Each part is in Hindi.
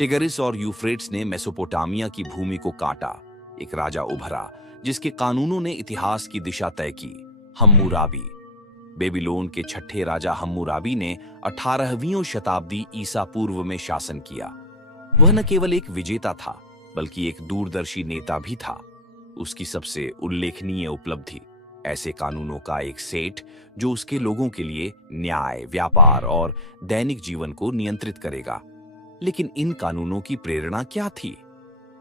टिगरिस और यूफ्रेट्स ने मेसोपोटामिया की भूमि को काटा। एक राजा उभरा जिसके कानूनों ने इतिहास की दिशा तय की, हम्मुराबी। बेबीलोन के छठे राजा हम्मुराबी ने 18वीं शताब्दी ईसा पूर्व में शासन किया। वह न केवल एक विजेता था बल्कि एक दूरदर्शी नेता भी था। उसकी सबसे उल्लेखनीय उपलब्धि ऐसे कानूनों का एक सेट जो उसके लोगों के लिए न्याय, व्यापार और दैनिक जीवन को नियंत्रित करेगा। लेकिन इन कानूनों की प्रेरणा क्या थी?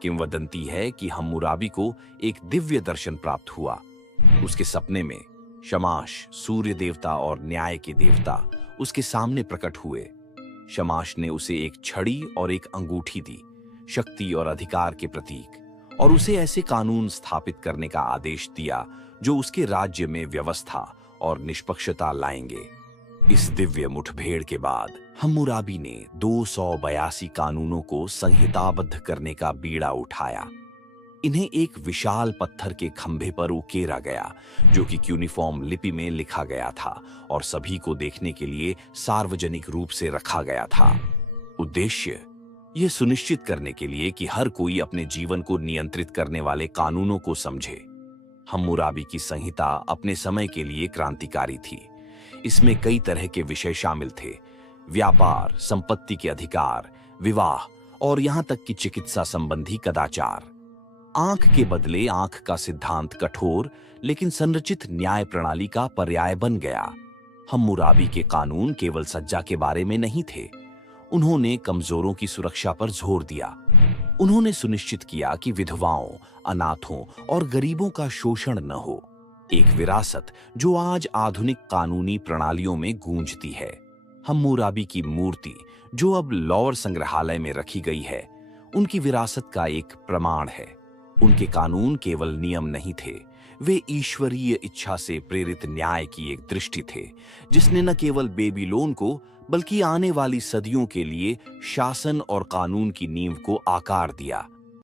किंवदंती है कि हम्मुराबी को एक दिव्य दर्शन प्राप्त हुआ। उसके सपने में शमाश, सूर्य देवता और न्याय के देवता, उसके सामने प्रकट हुए। शमाश ने उसे एक छड़ी और एक अंगूठी दी, शक्ति और अधिकार के प्रतीक, और उसे ऐसे कानून स्थापित करने का आदेश दिया जो उसके राज्य में व्यवस्था और निष्पक्षता लाएंगे। इस दिव्य मुठभेड़ के बाद हम्मुराबी ने 282 कानूनों को संहिताबद्ध करने का बीड़ा उठाया। इन्हें एक विशाल पत्थर के खंभे पर उकेरा गया जो कि क्यूनिफॉर्म लिपि में लिखा गया था और सभी को देखने के लिए सार्वजनिक रूप से रखा गया था। उद्देश्य यह सुनिश्चित करने के लिए कि हर कोई अपने जीवन को नियंत्रित करने वाले कानूनों को समझे। हम्मुराबी की संहिता अपने समय के लिए क्रांतिकारी थी। इसमें कई तरह के विषय शामिल थे: व्यापार, संपत्ति के अधिकार, विवाह और यहां तक कि चिकित्सा संबंधी कदाचार। आंख के बदले आंख का सिद्धांत कठोर लेकिन संरचित न्याय प्रणाली का पर्याय बन गया। हम्मुराबी के कानून केवल सज्जा के बारे में नहीं थे। उन्होंने कमजोरों की सुरक्षा पर जोर दिया। उन्होंने सुनिश्चित किया कि विधवाओं, अनाथों और गरीबों का शोषण न हो। एक विरासत जो आज आधुनिक कानूनी प्रणालियों में गूंजती है। हम्मुराबी की मूर्ति जो अब लॉवर संग्रहालय में रखी गई है, उनकी विरासत का एक प्रमाण है। उनके कानून केवल नियम नहीं थे, वे ईश्वरीय इच्छा से प्रेरित न्याय की एक दृष्टि थे जिसने न केवल बेबीलोन को बल्कि आने वाली सदियों के लिए शासन और कानून की नींव को आकार दिया।